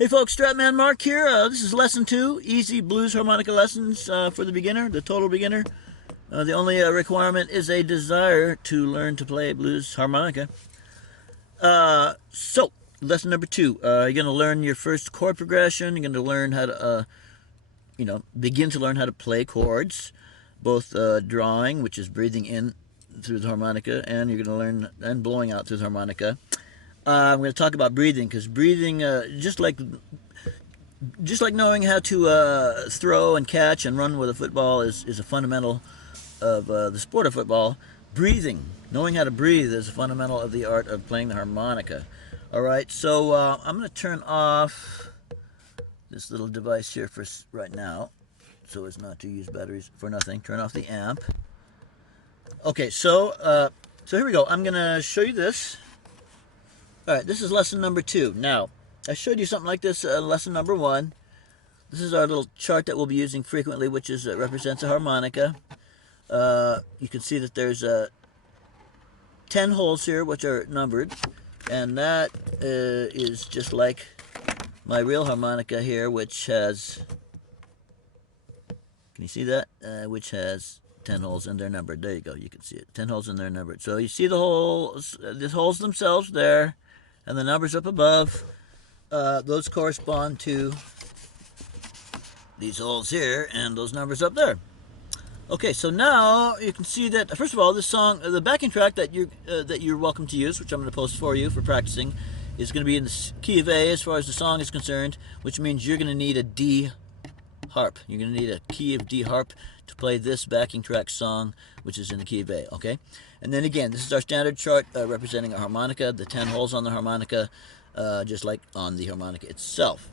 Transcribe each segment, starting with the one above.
Hey folks, Stratman Mark here. This is lesson 2, easy blues harmonica lessons for the beginner, the total beginner. The only requirement is a desire to learn to play blues harmonica. So, lesson number 2, you're going to learn your first chord progression. You're going to learn how to, begin to learn how to play chords, both drawing, which is breathing in through the harmonica, and you're going to learn and blowing out through the harmonica. I'm going to talk about breathing because breathing, just like knowing how to throw and catch and run with a football is a fundamental of the sport of football. Breathing, knowing how to breathe, is a fundamental of the art of playing the harmonica. All right, so I'm going to turn off this little device here for right now, so as not to use batteries for nothing. Turn off the amp. Okay, so here we go. I'm going to show you this. All right, this is lesson number 2. Now, I showed you something like this lesson number 1. This is our little chart that we'll be using frequently, which is represents a harmonica. You can see that there's 10 holes here, which are numbered, and that is just like my real harmonica here, which has, can you see that? Which has 10 holes and they're numbered. There you go, you can see it. 10 holes and they're numbered. So you see the holes, themselves there, and the numbers up above. Those correspond to these holes here and those numbers up there. Okay, so now you can see that, first of all, this song, the backing track that you're welcome to use, which I'm going to post for you for practicing, is going to be in the key of A as far as the song is concerned, which means you're going to need a D harp. You're going to need a key of D harp to play this backing track song, which is in the key of A, okay? And then again, this is our standard chart representing a harmonica, the 10 holes on the harmonica, just like on the harmonica itself.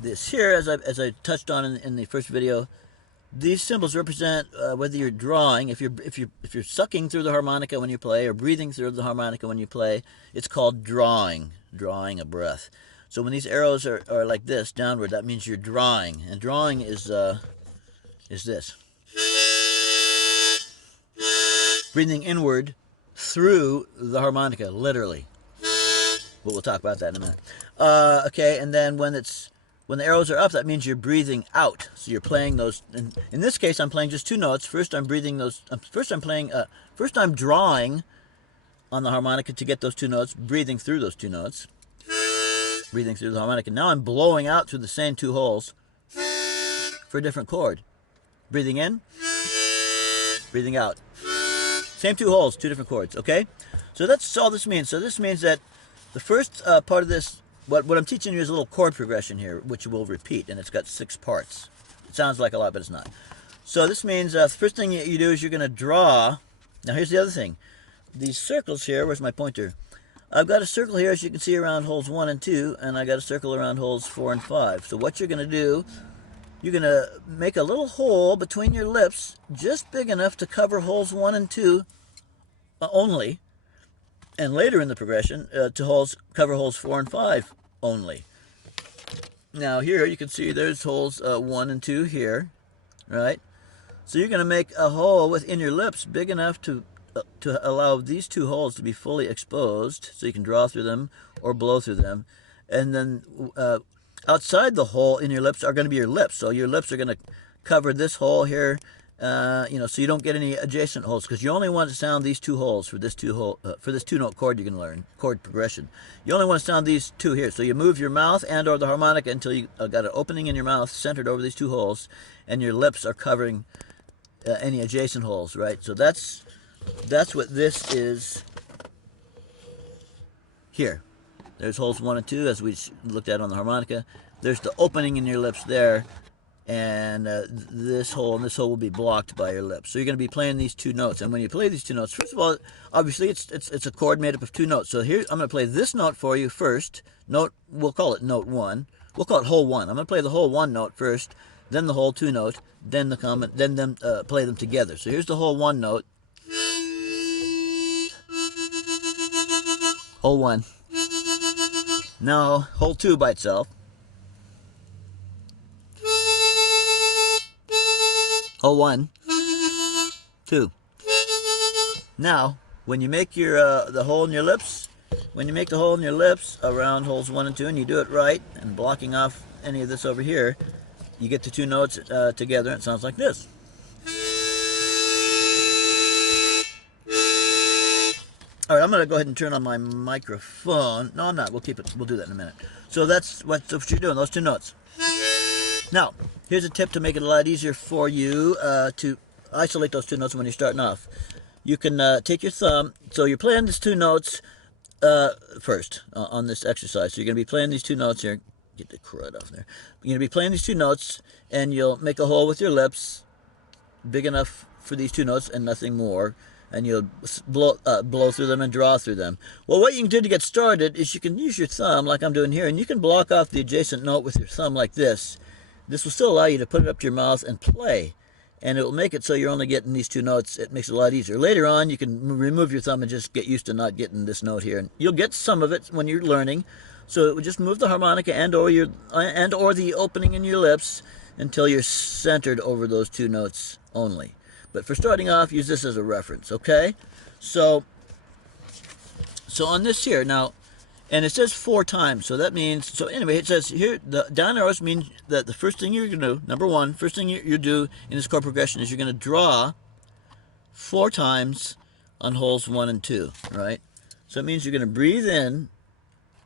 This here, as I touched on in the first video, these symbols represent whether you're drawing, if you're sucking through the harmonica when you play, or breathing through the harmonica when you play. It's called drawing a breath. So when these arrows are like this, downward, that means you're drawing. And drawing is this. Breathing inward through the harmonica, literally. But we'll talk about that in a minute. Okay, and then when the arrows are up, that means you're breathing out. So you're playing those. In this case, I'm playing just 2 notes. First, I'm breathing those. First, I'm drawing on the harmonica to get those 2 notes, breathing through those 2 notes, breathing through the harmonica. Now I'm blowing out through the same 2 holes for a different chord. Breathing in, breathing out. Same 2 holes, 2 different chords. Okay, so that's all this means. So this means that the first part of this. What I'm teaching you is a little chord progression here, which we'll repeat, and it's got 6 parts. It sounds like a lot, but it's not. So this means the first thing you do is you're going to draw. Now here's the other thing. These circles here, where's my pointer? I've got a circle here, as you can see, around holes 1 and 2, and I got a circle around holes 4 and 5. So what you're going to do, you're going to make a little hole between your lips, just big enough to cover holes 1 and 2 only. And later in the progression, cover holes 4 and 5 only. Now here you can see there's holes 1 and 2 here, right? So you're going to make a hole within your lips big enough to allow these 2 holes to be fully exposed, so you can draw through them or blow through them. And then outside the hole in your lips are going to be your lips. So your lips are going to cover this hole here. So you don't get any adjacent holes, because you only want to sound these 2 holes for this 2-note chord you're going to learn, chord progression. You only want to sound these 2 here. So you move your mouth and or the harmonica until you got an opening in your mouth centered over these 2 holes, and your lips are covering any adjacent holes, right? So that's what this is here. There's holes 1 and 2, as we looked at on the harmonica. There's the opening in your lips there. And this hole and this hole will be blocked by your lips. So you're going to be playing these 2 notes. And when you play these 2 notes, first of all, obviously it's a chord made up of 2 notes. So here I'm going to play this note for you first. We'll call it note 1. We'll call it hole 1. I'm going to play the hole 1 note first, then the hole 2 note, then play them together. So here's the hole 1 note. Hole 1. Now hole 2 by itself. Hole 1, 2. Now, when you make your the hole in your lips, when you make the hole in your lips around holes 1 and 2, and you do it right, and blocking off any of this over here, you get the two notes together, and it sounds like this. All right, I'm going to go ahead and turn on my microphone. No, I'm not. We'll keep it. We'll do that in a minute. So that's what you're doing, those two notes. Now, here's a tip to make it a lot easier for you to isolate those two notes when you're starting off. You can take your thumb. So you're playing these two notes first on this exercise. So you're going to be playing these two notes here. Get the crud off there. You're going to be playing these two notes, and you'll make a hole with your lips big enough for these two notes and nothing more. And you'll blow through them and draw through them. Well, what you can do to get started is you can use your thumb like I'm doing here, and you can block off the adjacent note with your thumb like this. This will still allow you to put it up to your mouth and play, and it will make it so you're only getting these two notes. It makes it a lot easier. Later on, you can remove your thumb and just get used to not getting this note here, and you'll get some of it when you're learning. So it will just move the harmonica and or the opening in your lips until you're centered over those two notes only. But for starting off, use this as a reference, okay? So on this here, now, and it says 4 times, so that means, so anyway, it says here, the down arrows mean that the first thing you're going to do, number one, first thing you do in this chord progression is you're going to draw 4 times on holes 1 and 2, right? So it means you're going to breathe in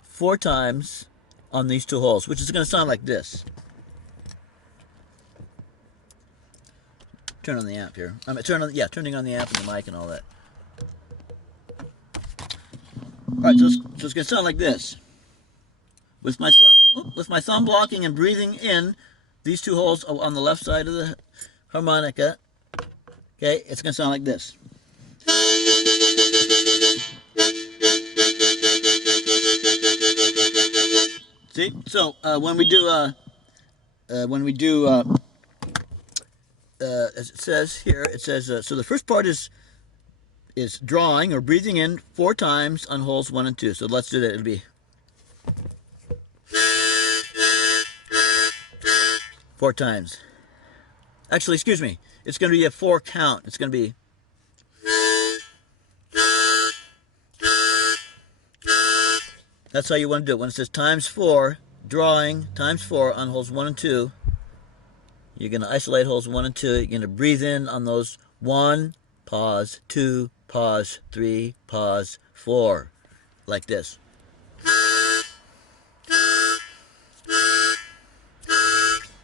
4 times on these 2 holes, which is going to sound like this. Turn on the amp here. Turning on the amp and the mic and all that. All right, so it's going to sound like this. With my thumb blocking and breathing in these 2 holes on the left side of the harmonica, okay, it's going to sound like this. See? So when we do as it says here, it says, so the first part is drawing or breathing in 4 times on holes 1 and 2. So let's do that. It'll be 4 times. Actually, excuse me. It's going to be a 4 count. It's going to be. That's how you want to do it. When it says times 4, drawing times 4 on holes 1 and 2, you're going to isolate holes 1 and 2. You're going to breathe in on those 1, pause, 2, pause, 3, pause, 4, like this.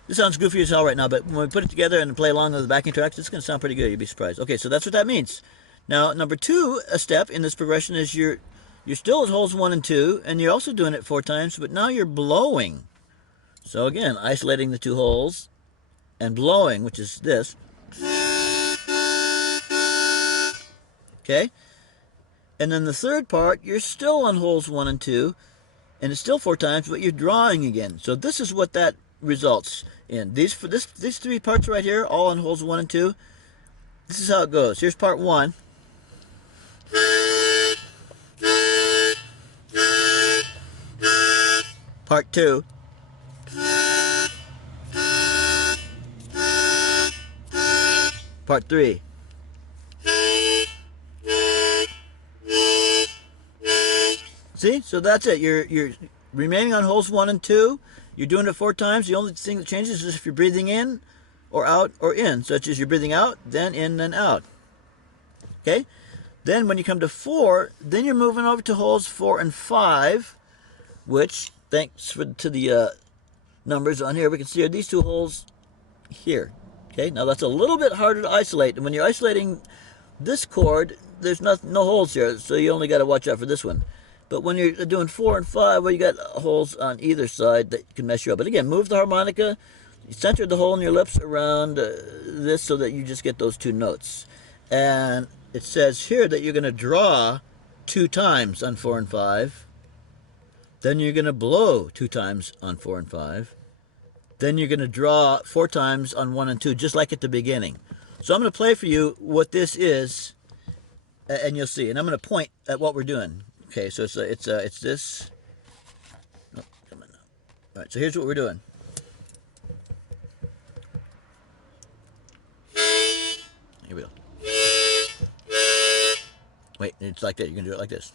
This sounds goofy as hell right now, but when we put it together and play along with the backing tracks, it's going to sound pretty good. You'll be surprised. Okay, so that's what that means. Now, number 2, a step in this progression is you're still at holes 1 and 2, and you're also doing it 4 times, but now you're blowing. So again, isolating the 2 holes and blowing, which is this. Okay? And then the third part, you're still on holes 1 and 2, and it's still 4 times, but you're drawing again. So this is what that results in. These 3 parts right here, all on holes 1 and 2, this is how it goes. Here's part 1. Part 2. Part 3. See? So that's it. You're remaining on holes 1 and 2. You're doing it 4 times. The only thing that changes is if you're breathing in or out or in, such as you're breathing out, then in, then out. Okay? Then when you come to 4, then you're moving over to holes 4 and 5, which, thanks to the numbers on here, we can see are these 2 holes here. Okay, now that's a little bit harder to isolate. And when you're isolating this chord, there's no holes here, so you only got to watch out for this one. But when you're doing 4 and 5, well, you got holes on either side that can mess you up. But again, move the harmonica, center the hole in your lips around this so that you just get those 2 notes. And it says here that you're going to draw 2 times on 4 and 5. Then you're going to blow 2 times on 4 and 5. Then you're going to draw 4 times on 1 and 2, just like at the beginning. So I'm going to play for you what this is, and you'll see. And I'm going to point at what we're doing. Okay, so it's this. Oh, come on now. All right, so here's what we're doing. Here we go. Wait, it's like that. You're going to do it like this.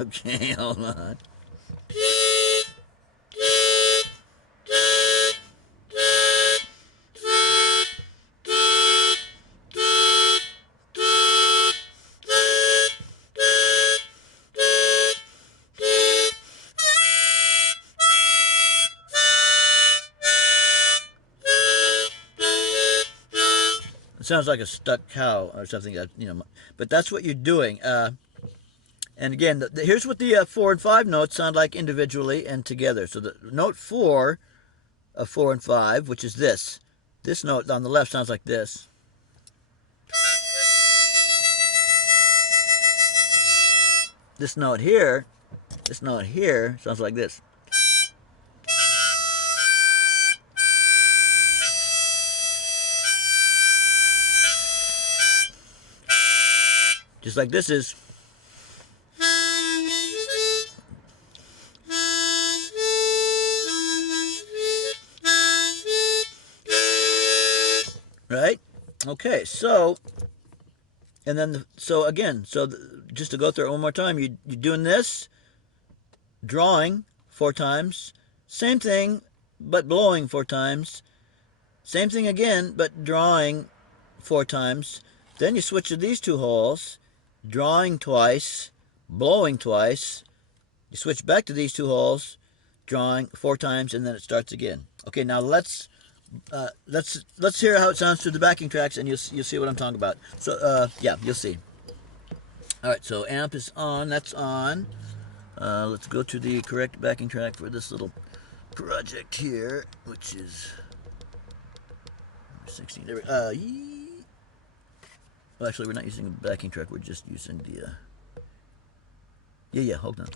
Okay, hold on. It sounds like a stuck cow or something, but that's what you're doing. And again, here's what the 4 and 5 notes sound like individually and together. So the note 4 of 4 and 5, which is this note on the left sounds like this. This note here sounds like this. Just like this is. Right? Okay, so, and then, just to go through it one more time, you're doing this, drawing 4 times, same thing, but blowing 4 times, same thing again, but drawing 4 times, then you switch to these 2 holes, drawing twice, blowing twice, you switch back to these 2 holes, drawing 4 times, and then it starts again. Okay, now let's hear how it sounds through the backing tracks, and you'll see what I'm talking about. So yeah, you'll see. All right, so amp is on. That's on. Let's go to the correct backing track for this little project here, which is 16. There well, actually, we're not using a backing track. We're just using the. Yeah. Hold on.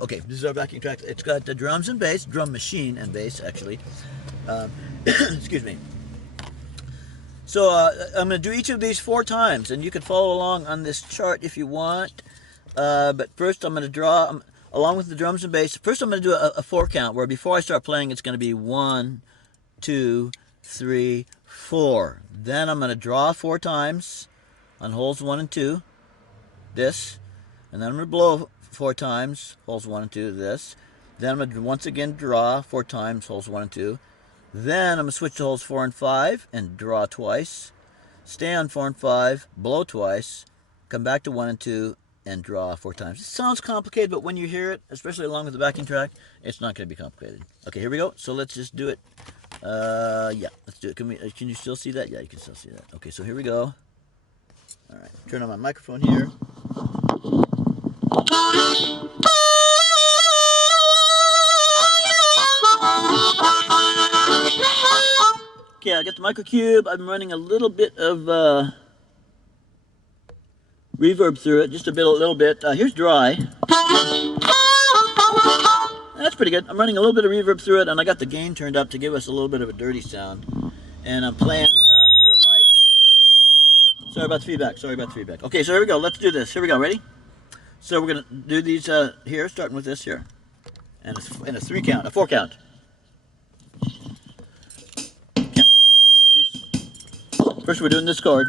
Okay, this is our backing track. It's got the drums and bass, drum machine and bass, actually. Excuse me. So I'm going to do each of these 4 times, and you can follow along on this chart if you want. But first I'm going to draw, along with the drums and bass, first I'm going to do a 4 count, where before I start playing, it's going to be 1, 2, 3, 4. Then I'm going to draw 4 times on holes 1 and 2, this, and then I'm going to blow 4 times, holes 1 and 2, this. Then I'm going to once again draw 4 times, holes 1 and 2. Then I'm going to switch to holes 4 and 5 and draw twice. Stay on 4 and 5, blow twice, come back to 1 and 2, and draw 4 times. It sounds complicated, but when you hear it, especially along with the backing track, it's not going to be complicated. Okay, here we go. So let's just do it. Yeah, let's do it. Can you still see that? Yeah, you can still see that. Okay, so here we go. All right, turn on my microphone here. Okay, I got the microcube. I'm running a little bit of reverb through it, just a little bit. Here's dry. That's pretty good. I'm running a little bit of reverb through it, and I got the gain turned up to give us a little bit of a dirty sound. And I'm playing through a mic. Sorry about the feedback. Okay, so here we go. Let's do this. Here we go. Ready? So we're going to do these here, starting with this here. And a 3 count, a 4 count. First we're doing this chord.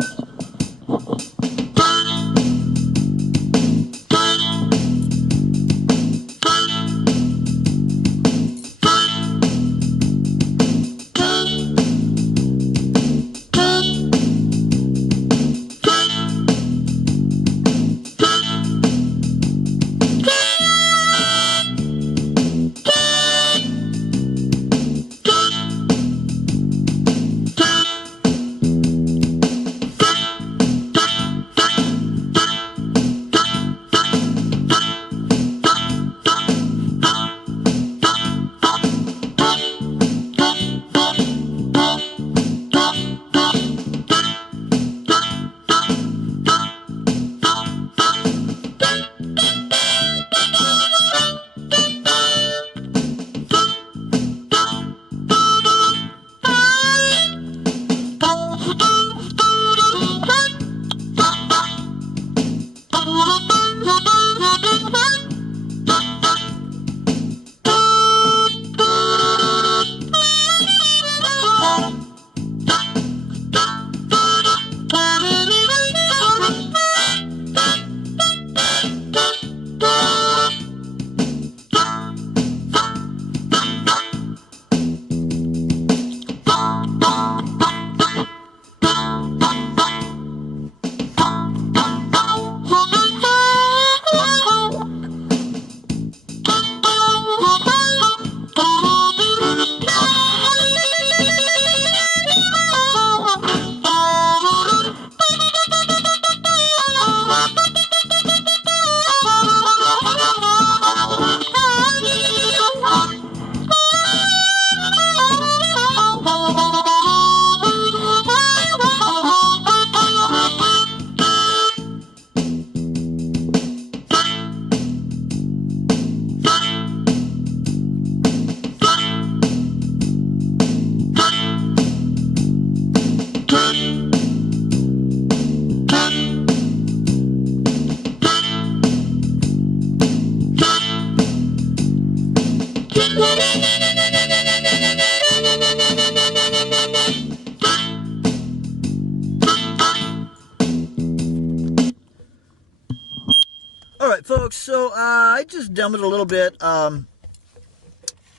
I just demoed a little bit.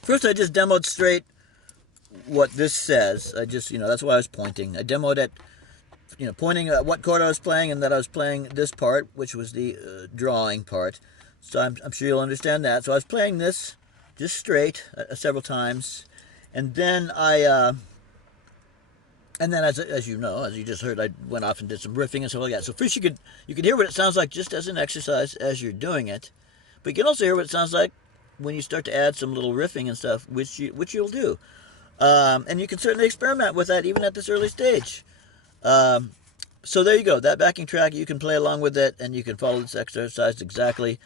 First, I just demoed straight what this says. I just, that's why I was pointing. I demoed it, pointing at what chord I was playing and that I was playing this part, which was the drawing part. So I'm sure you'll understand that. So I was playing this just straight several times, and then as you know, as you just heard, I went off and did some riffing and stuff like that. So first you could hear what it sounds like just as an exercise as you're doing it, but you can also hear what it sounds like when you start to add some little riffing and stuff, which you'll do, and you can certainly experiment with that even at this early stage. So there you go. That backing track, you can play along with it, and you can follow this exercise exactly.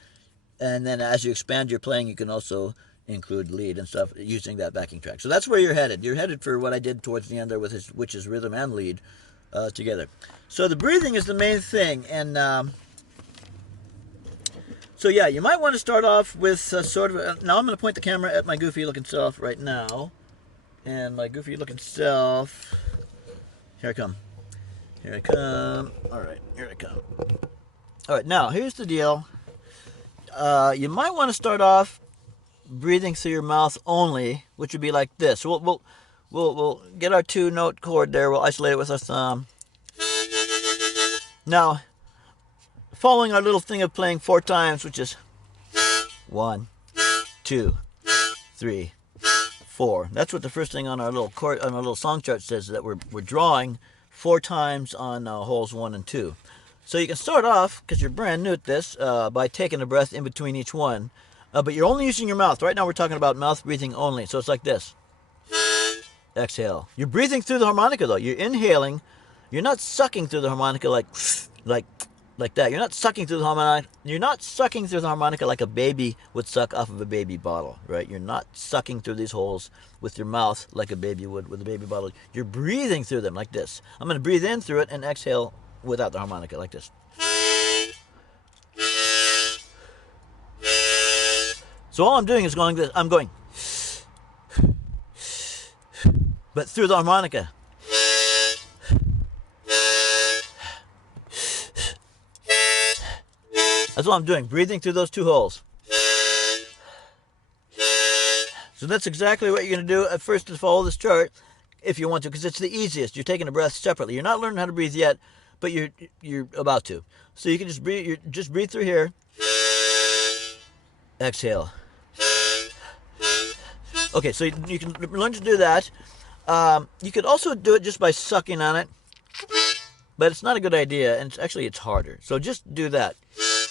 And then as you expand your playing, you can also include lead and stuff using that backing track. So that's where you're headed. You're headed for what I did towards the end there, which is rhythm and lead together. So the breathing is the main thing, and so yeah, you might want to start off with sort of. Now I'm going to point the camera at my goofy-looking self right now, and my goofy-looking self. Here I come. Here I come. All right, here I come. All right, now here's the deal. You might want to start off breathing through your mouth only, which would be like this. We'll get our 2-note chord there. We'll isolate it with our thumb. Now, following our little thing of playing 4 times, which is 1, 2, 3, 4. That's what the first thing on our little chord, on our little song chart says, that we're drawing 4 times on holes 1 and 2. So you can start off, because you're brand new at this, by taking a breath in between each one. But you're only using your mouth. Right now we're talking about mouth breathing only. So it's like this. Exhale. You're breathing through the harmonica, though. You're inhaling. You're not sucking through the harmonica like that. You're not sucking through the harmonica. You're not sucking through the harmonica like a baby would suck off of a baby bottle, right? You're not sucking through these holes with your mouth like a baby would with a baby bottle. You're breathing through them like this. I'm going to breathe in through it and exhale without the harmonica like this. So all I'm doing is going this. I'm going, but through the harmonica. That's what I'm doing, breathing through those 2 holes. So that's exactly what you're going to do at first to follow this chart, if you want to, because it's the easiest. You're taking a breath separately. You're not learning how to breathe yet, but you're about to. So you can just breathe. Just breathe through here. Exhale. Okay, so you can learn to do that. You could also do it just by sucking on it, but it's not a good idea, and it's harder. So just do that.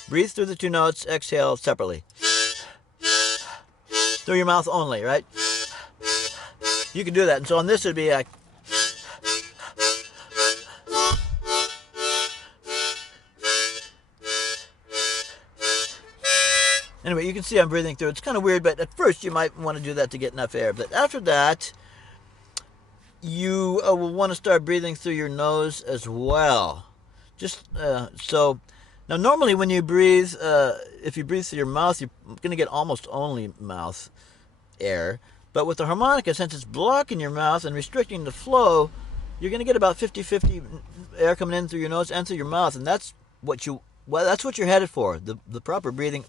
Breathe through the 2 notes, exhale separately. Through your mouth only, right? You can do that. And so on this it would be like, anyway, you can see I'm breathing through. It's kind of weird, but at first you might want to do that to get enough air. But after that, you will want to start breathing through your nose as well. So now normally when you breathe, if you breathe through your mouth, you're going to get almost only mouth air. But with the harmonica, since it's blocking your mouth and restricting the flow, you're going to get about 50-50 air coming in through your nose and through your mouth, and that's what you're headed for. The proper breathing,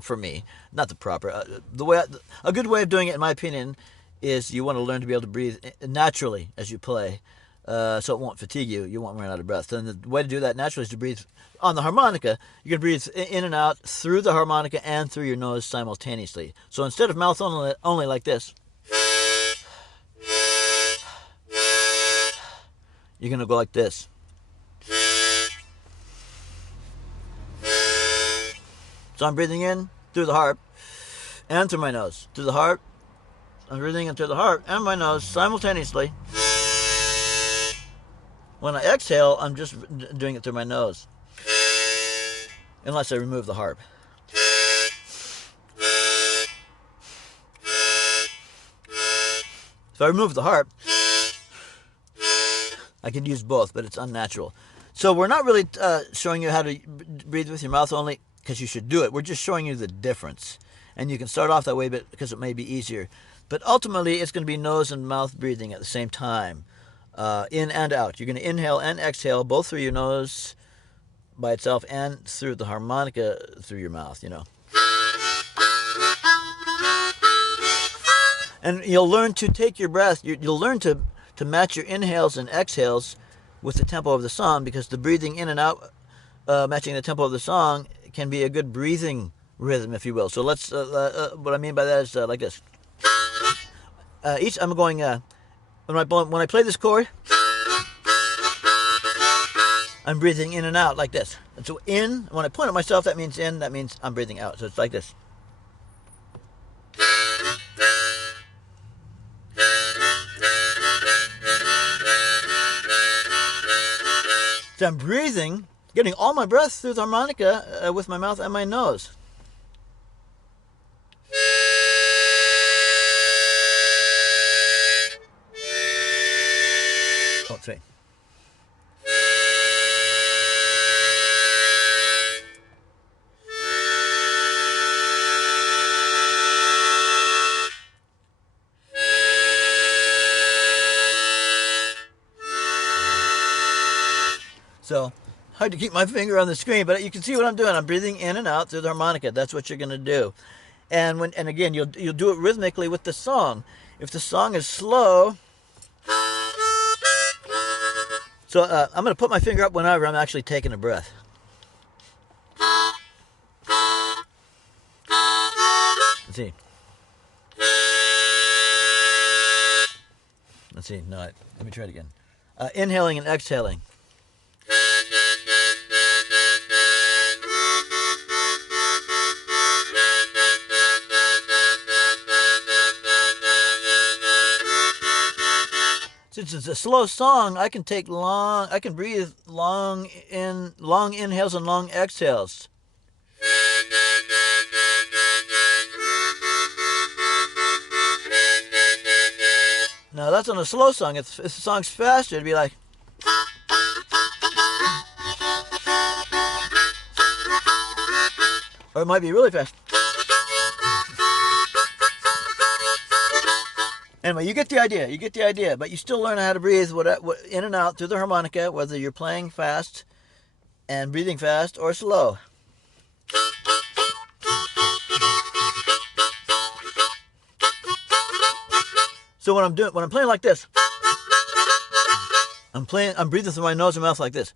for me, not the proper, a good way of doing it, in my opinion, is you want to learn to be able to breathe naturally as you play, so it won't fatigue you. You won't run out of breath. And the way to do that naturally is to breathe on the harmonica. You can breathe in and out through the harmonica and through your nose simultaneously. So instead of mouth only like this, you're going to go like this. So I'm breathing in through the harp and through my nose. Through the harp, I'm breathing in through the harp and my nose simultaneously. When I exhale, I'm just doing it through my nose. Unless I remove the harp. If I remove the harp, I can use both, but it's unnatural. So we're not really showing you how to breathe with your mouth only, because you should do it. We're just showing you the difference. And you can start off that way because it may be easier. But ultimately, it's going to be nose and mouth breathing at the same time. In and out. You're going to inhale and exhale both through your nose by itself and through the harmonica through your mouth, you know. And you'll learn to take your breath. You'll learn to match your inhales and exhales with the tempo of the song, because the breathing in and out, matching the tempo of the song, can be a good breathing rhythm, if you will. So let's. What I mean by that is like this. Each I'm going. When I play this chord, I'm breathing in and out like this. And so in, when I point at myself, that means in. That means I'm breathing out. So it's like this. So I'm breathing, getting all my breath through the harmonica with my mouth and my nose. Oh, sorry. So, hard to keep my finger on the screen, but you can see what I'm doing. I'm breathing in and out through the harmonica. That's what you're going to do. And again, you'll do it rhythmically with the song. If the song is slow, so I'm going to put my finger up whenever I'm actually taking a breath. Let's see. Let's see. No, let me try it again. Inhaling and exhaling. Since it's a slow song, I can breathe long inhales and long exhales. Now that's on a slow song. If the song's faster, it'd be like. Or it might be really fast. Anyway, you get the idea. But you still learn how to breathe in and out through the harmonica, whether you're playing fast and breathing fast or slow. So when I'm playing like this, I'm breathing through my nose and mouth like this.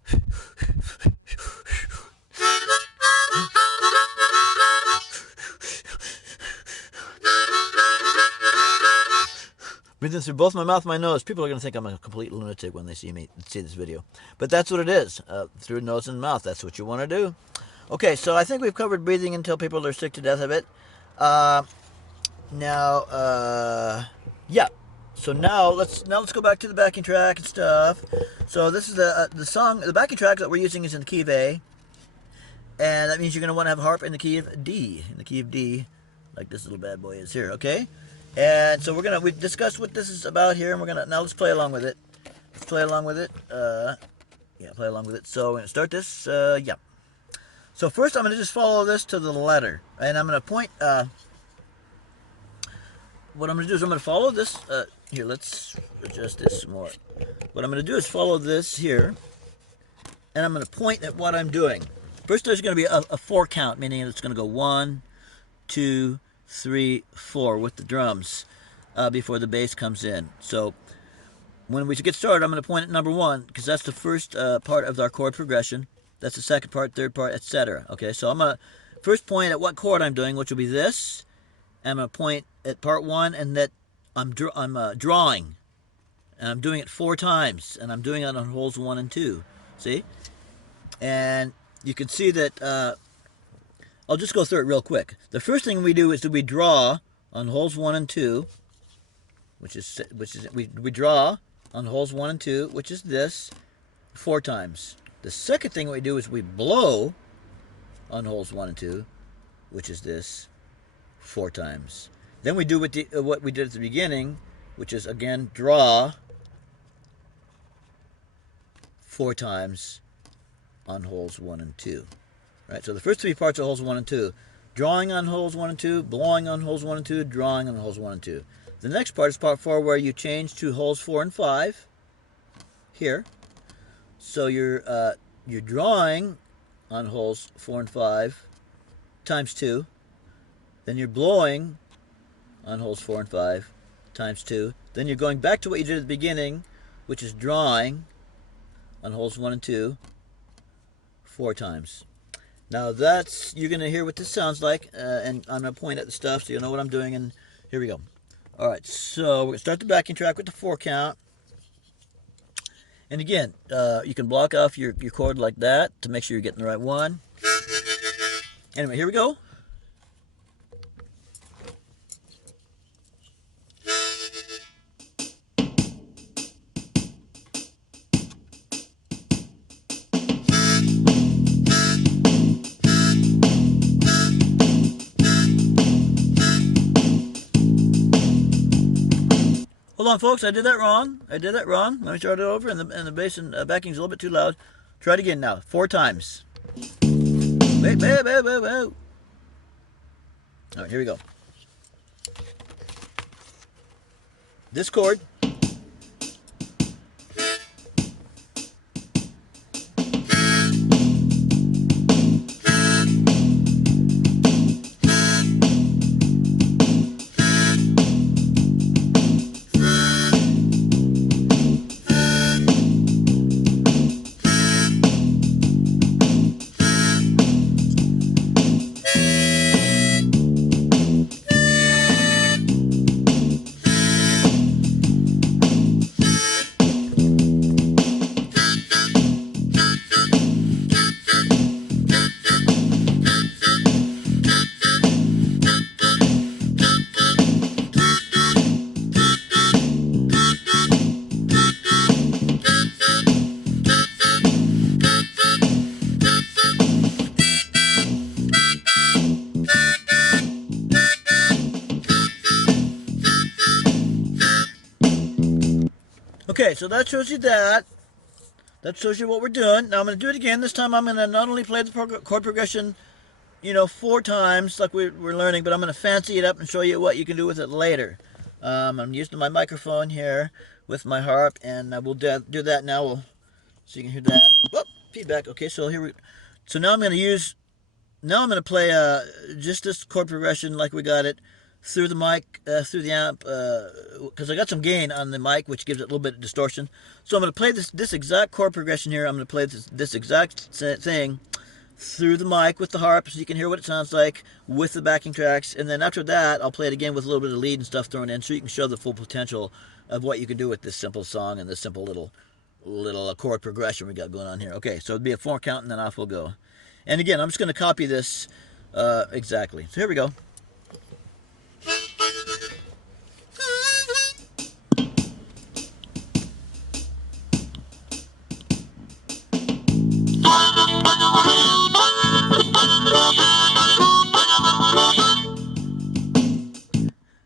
Breathing through both my mouth and my nose. People are going to think I'm a complete lunatic when they see this video. But that's what it is. Through nose and mouth. That's what you want to do. Okay, so I think we've covered breathing until people are sick to death of it. Yeah. So now let's go back to the backing track and stuff. So this is the song. The backing track that we're using is in the key of A. And that means you're going to want to have a harp in the key of D. In the key of D. Like this little bad boy is here, okay? And so we've discussed what this is about here, and now let's play along with it. Let's play along with it. Play along with it. So we're gonna start this. Yeah. So first, I'm gonna just follow this to the letter, and I'm gonna point. What I'm gonna do is I'm gonna follow this. Here, let's adjust this some more. What I'm gonna do is follow this here, and I'm gonna point at what I'm doing. First, there's gonna be a 4 count, meaning it's gonna go 1, 2, 3, 4 with the drums before the bass comes in. So when we get started, I'm going to point at number 1 because that's the first part of our chord progression. That's the second part, third part, etc. Okay, so I'm going to first point at what chord I'm doing, which will be this. I'm going to point at part 1, and that I'm drawing, and I'm doing it 4 times, and I'm doing it on holes 1 and 2. See, and you can see that. I'll just go through it real quick. The first thing we do is we draw on holes 1 and 2, which is we draw on holes 1 and 2, which is this, 4 times. The second thing we do is we blow on holes 1 and 2, which is this, 4 times. Then we do what we did at the beginning, which is again draw 4 times on holes 1 and 2. Right, so the first 3 parts are holes 1 and 2. Drawing on holes 1 and 2, blowing on holes 1 and 2, drawing on holes 1 and 2. The next part is part 4, where you change to holes 4 and 5 here. So you're drawing on holes 4 and 5 times 2. Then you're blowing on holes 4 and 5 times 2. Then you're going back to what you did at the beginning, which is drawing on holes 1 and 2 4 times. Now that's, you're going to hear what this sounds like, and I'm going to point at the stuff so you'll know what I'm doing, and here we go. Alright, so we're going to start the backing track with the 4 count. And again, you can block off your chord like that to make sure you're getting the right one. Anyway, here we go. Hold on, folks. I did that wrong. Let me start it over, and the bass and backing's a little bit too loud. Try it again now. 4 times. Wait. All right, here we go. This chord. Okay, so that shows you that. That shows you what we're doing. Now I'm going to do it again. This time I'm going to not only play the chord progression, 4 times like we're learning, but I'm going to fancy it up and show you what you can do with it later. I'm using my microphone here with my harp, and we'll do that now. So you can hear that. Whoop, feedback. Okay, so so now I'm going to play just this chord progression like we got it through the mic, through the amp, because I got some gain on the mic, which gives it a little bit of distortion. So I'm going to play this exact chord progression here. I'm going to play this exact thing through the mic with the harp, so you can hear what it sounds like with the backing tracks. And then after that, I'll play it again with a little bit of lead and stuff thrown in, so you can show the full potential of what you can do with this simple song and this simple little chord progression we got going on here. Okay, so it'll be a 4 count, and then off we'll go. And again, I'm just going to copy this exactly. So here we go.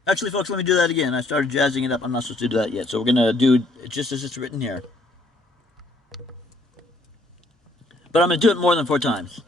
Actually, folks, let me do that again. I started jazzing it up. I'm not supposed to do that yet. So we're going to do it just as it's written here. But I'm going to do it more than 4 times.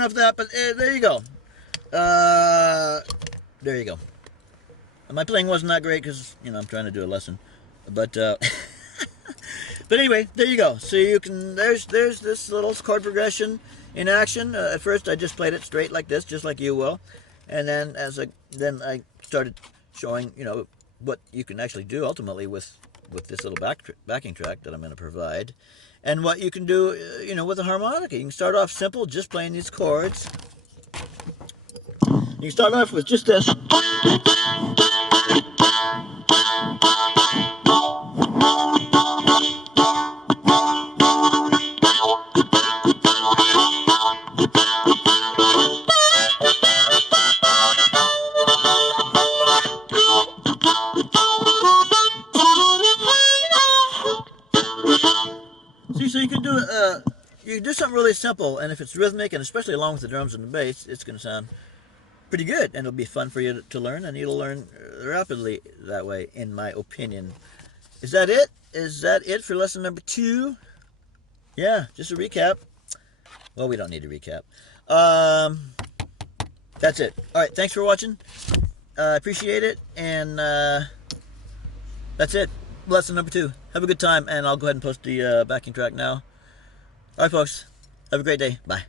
enough of that, but there you go. There you go. My playing wasn't that great because, you know, I'm trying to do a lesson. But, but anyway, there you go. So you can, there's this little chord progression in action. At first I just played it straight like this, just like you will. And then then I started showing, you know, what you can actually do ultimately with this little backing track that I'm going to provide. And what you can do, you know, with a harmonica. You can start off simple, just playing these chords. You can start off with just this. See, so you can do something really simple, and if it's rhythmic, and especially along with the drums and the bass, it's going to sound pretty good, and it'll be fun for you to learn, and you'll learn rapidly that way, in my opinion. Is that it? Is that it for lesson number 2? Yeah, just a recap. Well, we don't need a recap. That's it. All right, thanks for watching. I appreciate it, and that's it. Lesson number 2. Have a good time, and I'll go ahead and post the backing track now. All right, folks. Have a great day. Bye.